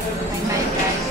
Bye guys.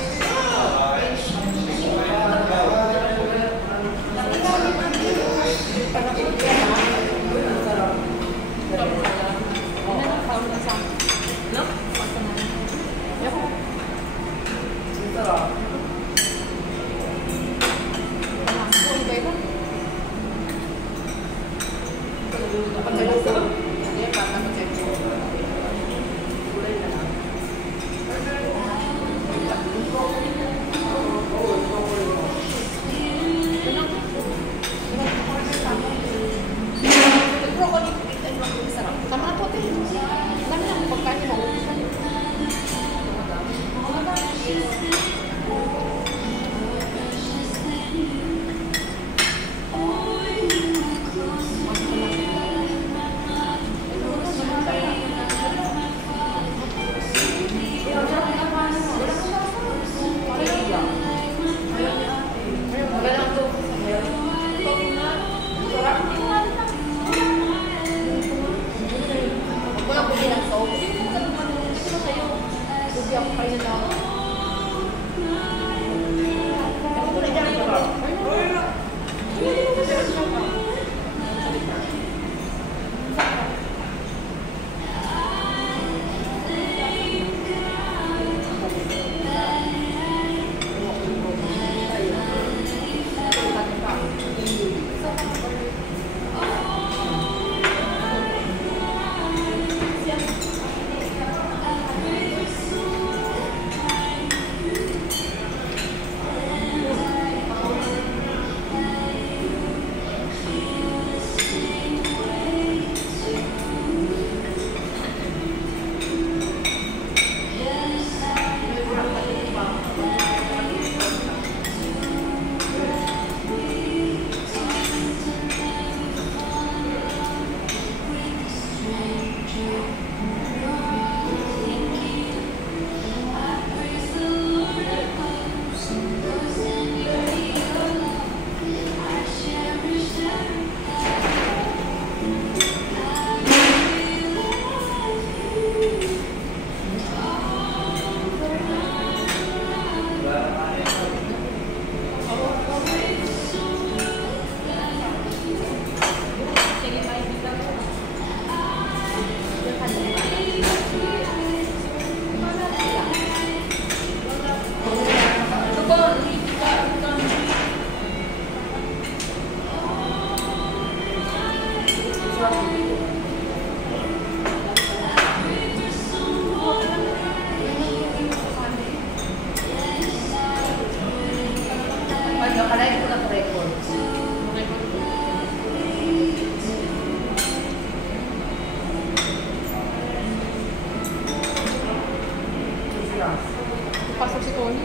Pasok si Tony.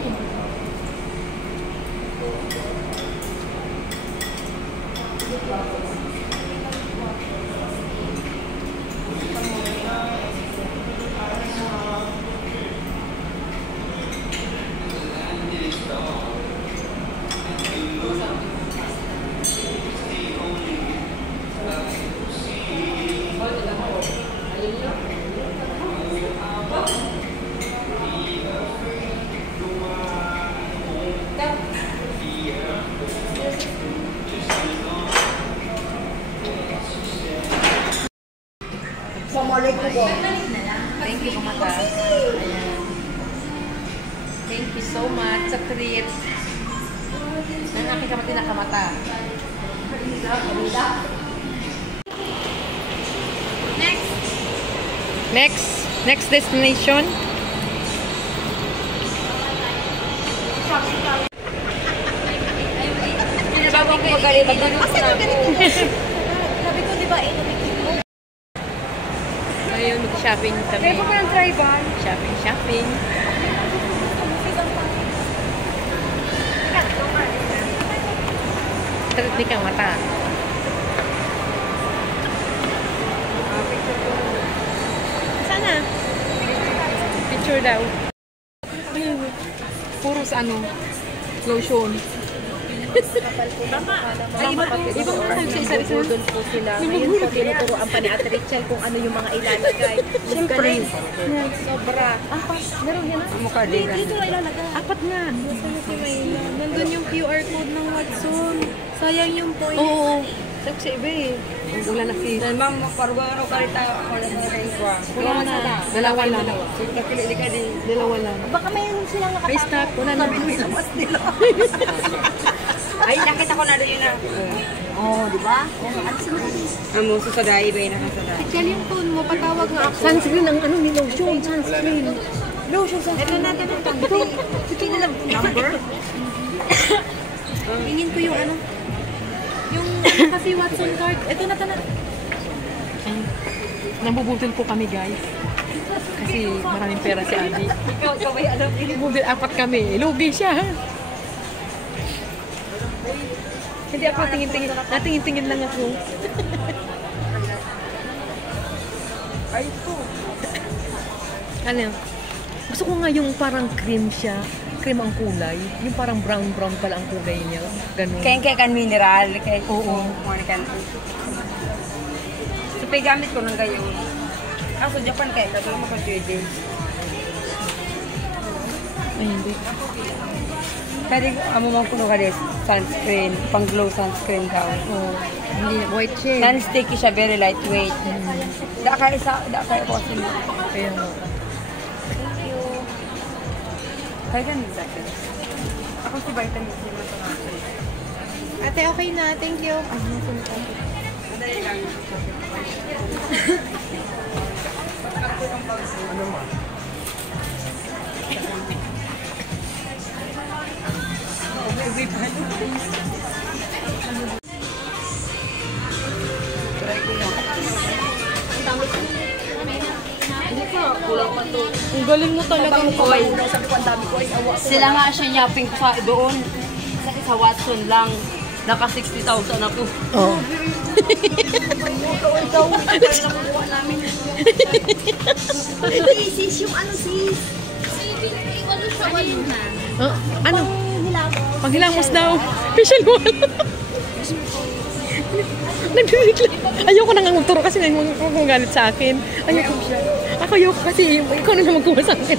Thank you, Mata. Thank you so much sa treat. Ang aking kamati na kamata. Next destination. Pinabago ko magaling. Magdanos na ako. Sabi ko, di ba, ayun, mag-shopping kami. Kaya po ka ng tribal? Shopping. Talit ni kang mata. Sana? Picture daw. Puro sa ano? Lotion. Ay, iba doon po sila. Ngayon po, tinuturoan pa ni Ate Rachel kung ano yung mga ilalagay. Siyempre. Sobra. Meron yan ah. Mukha din. Dito lang ilalagay. Apat nga. Nasaan si Mayla? Nandun yung QR code ng Watson. Sayang yung point. Oo. Sabi sa iba eh. Wala na si... Dan ma'am, magparugano ka rin tayo. Ako na sa rin ko. Wala na. Dalawa lang. Nakilili ka din. Dalawa lang. Baka may silang Ay, stop. Wala na. Mas nila. Ay, nakita ko na doon yun na. Oo, di ba? Amo, susaday, iba yun nakasaday. Rachel, yung phone mo, patawag nga ako. Sunscreen ang ano ni lotion. Sunscreen. Lotion sa ito natin ang tangko. Ito nila number. Hingin ko yung ano. Yung kasi Watson card. Ito na. Nabubudol po kami guys. Kasi maraming pera si Abby. Ikaw ba alam? Nabubudol, apat kami. Lugi siya. Hindi ako tingin-tingin. Natingin-tingin lang ako. Ay, ito. Ano? Gusto ko nga yung parang cream siya. Cream ang kulay. Yung parang brown-brown pala ang kulay niya. Ganun. Kaya kan mineral. Kaya Oo. More kan. So, gamit ko ng gayon. Ako, Japan kaya. Katulong mo ka-pwede. Ay, hindi. Kaya amo mang kuno ka din. Sunscreen. Pang glow sunscreen daw. Oh, hindi. White shade. Non-sticky siya. Very lightweight. Da kaya po sila. Kaya nga. Kaya ganun sa akin. Ako si vitamin C na ito natin. Ate, okay na. Thank you. Madali lang. Ang galing mo talaga. Sila nga siya yapping ko sa doon. Sa Watson lang. Naka 60,000 ako. Oh. Sis, yung ano sis? Oh, ano? Paghilamos daw. Facial wall. Nagdidikla. Ayoko na nga magturo kasi nang galit sa akin. Ayoko. Ako ayoko kasi ikaw na magkuha sa akin.